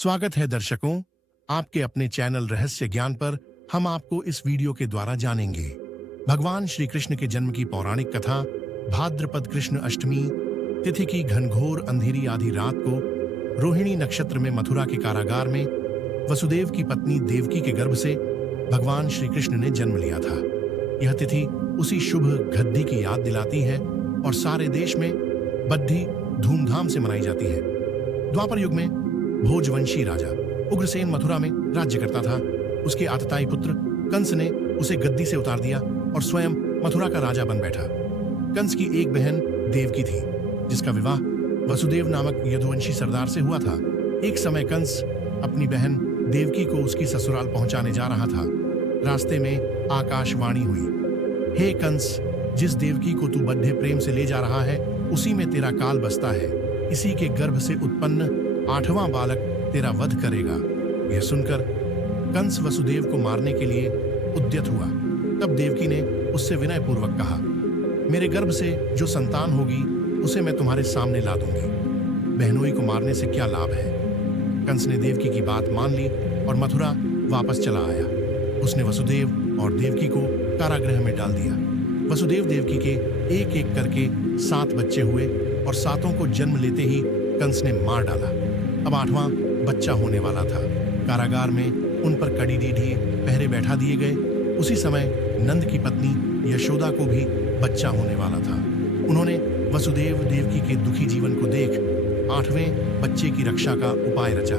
स्वागत है दर्शकों, आपके अपने चैनल रहस्य ज्ञान पर। हम आपको इस वीडियो के द्वारा जानेंगे भगवान श्री कृष्ण के जन्म की पौराणिक कथा। भाद्रपद कृष्ण अष्टमी तिथि की घनघोर अंधेरी आधी रात को रोहिणी नक्षत्र में मथुरा के कारागार में वसुदेव की पत्नी देवकी के गर्भ से भगवान श्री कृष्ण ने जन्म लिया था। यह तिथि उसी शुभ घद्दी की याद दिलाती है और सारे देश में बद्धी धूमधाम से मनाई जाती है। द्वापर युग में भोजवंशी राजा उग्रसेन मथुरा में राज्य करता था। उसके आतताई पुत्र कंस ने उसे गद्दी से उतार दिया और स्वयं मथुरा का राजा बन बैठा। कंस की एक बहन देवकी थी, जिसका विवाह वसुदेव नामक यदुवंशी सरदार से हुआ था। एक समय कंस अपनी बहन देवकी को उसकी ससुराल पहुंचाने जा रहा था। रास्ते में आकाशवाणी हुई, हे कंस, जिस देवकी को तू बद्धे प्रेम से ले जा रहा है उसी में तेरा काल बसता है। इसी के गर्भ से उत्पन्न 8वां बालक तेरा वध करेगा। यह सुनकर कंस वसुदेव को मारने के लिए उद्यत हुआ। तब देवकी ने उससे विनयपूर्वक कहा, मेरे गर्भ से जो संतान होगी उसे मैं तुम्हारे सामने ला दूंगी। बहनोई को मारने से क्या लाभ है। कंस ने देवकी की बात मान ली और मथुरा वापस चला आया। उसने वसुदेव और देवकी को कारागृह में डाल दिया। वसुदेव देवकी के एक एक करके 7 बच्चे हुए और 7 को जन्म लेते ही कंस ने मार डाला। अब 8वां बच्चा होने वाला था। कारागार में उन पर कड़ी डीढ़ी पहरे बैठा दिए गए। उसी समय नंद की पत्नी यशोदा को भी बच्चा होने वाला था। उन्होंने वसुदेव देवकी के दुखी जीवन को देख 8वें बच्चे की रक्षा का उपाय रचा।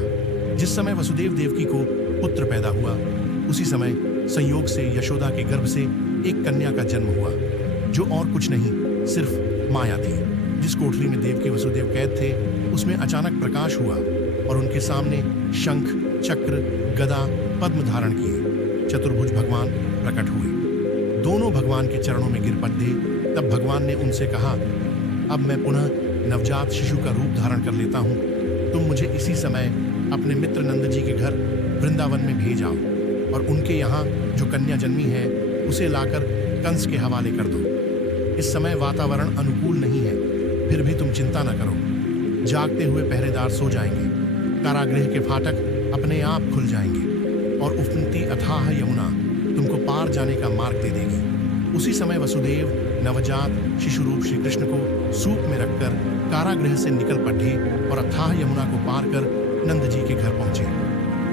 जिस समय वसुदेव देवकी को पुत्र पैदा हुआ, उसी समय संयोग से यशोदा के गर्भ से एक कन्या का जन्म हुआ, जो और कुछ नहीं सिर्फ माया थी। जिस कोठरी में देवकी वसुदेव कैद थे, उसमें अचानक प्रकाश हुआ और उनके सामने शंख, चक्र, गदा, पद्म धारण किए चतुर्भुज भगवान प्रकट हुए। दोनों भगवान के चरणों में गिर पड़े। तब भगवान ने उनसे कहा, अब मैं पुनः नवजात शिशु का रूप धारण कर लेता हूँ। तुम मुझे इसी समय अपने मित्र नंद जी के घर वृंदावन में भेज आओ और उनके यहाँ जो कन्या जन्मी है उसे लाकर कंस के हवाले कर दो। इस समय वातावरण अनुकूल नहीं है, फिर भी तुम चिंता न करो। जागते हुए पहरेदार सो जाएंगे। कारागृह के फाटक अपने आप खुल जाएंगे और उफनती अथाह यमुना तुमको पार जाने का मार्ग दे देगी। उसी समय वसुदेव नवजात शिशु रूप श्री कृष्ण को सूप में रखकर कारागृह से निकल पड़े और अथाह यमुना को पार कर नंद जी के घर पहुंचे।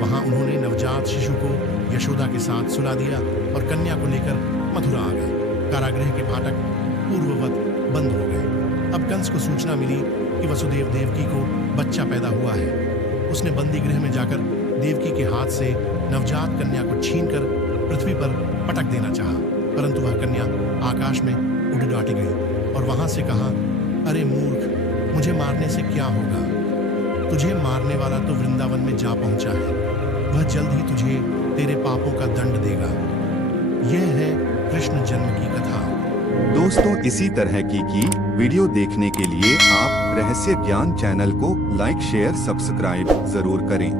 वहां उन्होंने नवजात शिशु को यशोदा के साथ सुला दिया और कन्या को लेकर मथुरा आ गए। कारागृह के फाटक पूर्ववत बंद हो गए। अब कंस को सूचना मिली कि वसुदेव देवकी को बच्चा पैदा हुआ है। उसने बंदी गृह में जाकर देवकी के हाथ से नवजात कन्या को छीनकर पृथ्वी पर पटक देना चाहा, परंतु वह कन्या आकाश में उड़ डाटी गई और वहां से कहा, अरे मूर्ख, मुझे मारने से क्या होगा। तुझे मारने वाला तो वृंदावन में जा पहुंचा है। वह जल्द ही तुझे तेरे पापों का दंड देगा। यह है कृष्ण जन्म की कथा। दोस्तों, इसी तरह की वीडियो देखने के लिए आप रहस्य ज्ञान चैनल को लाइक, शेयर, सब्सक्राइब जरूर करें।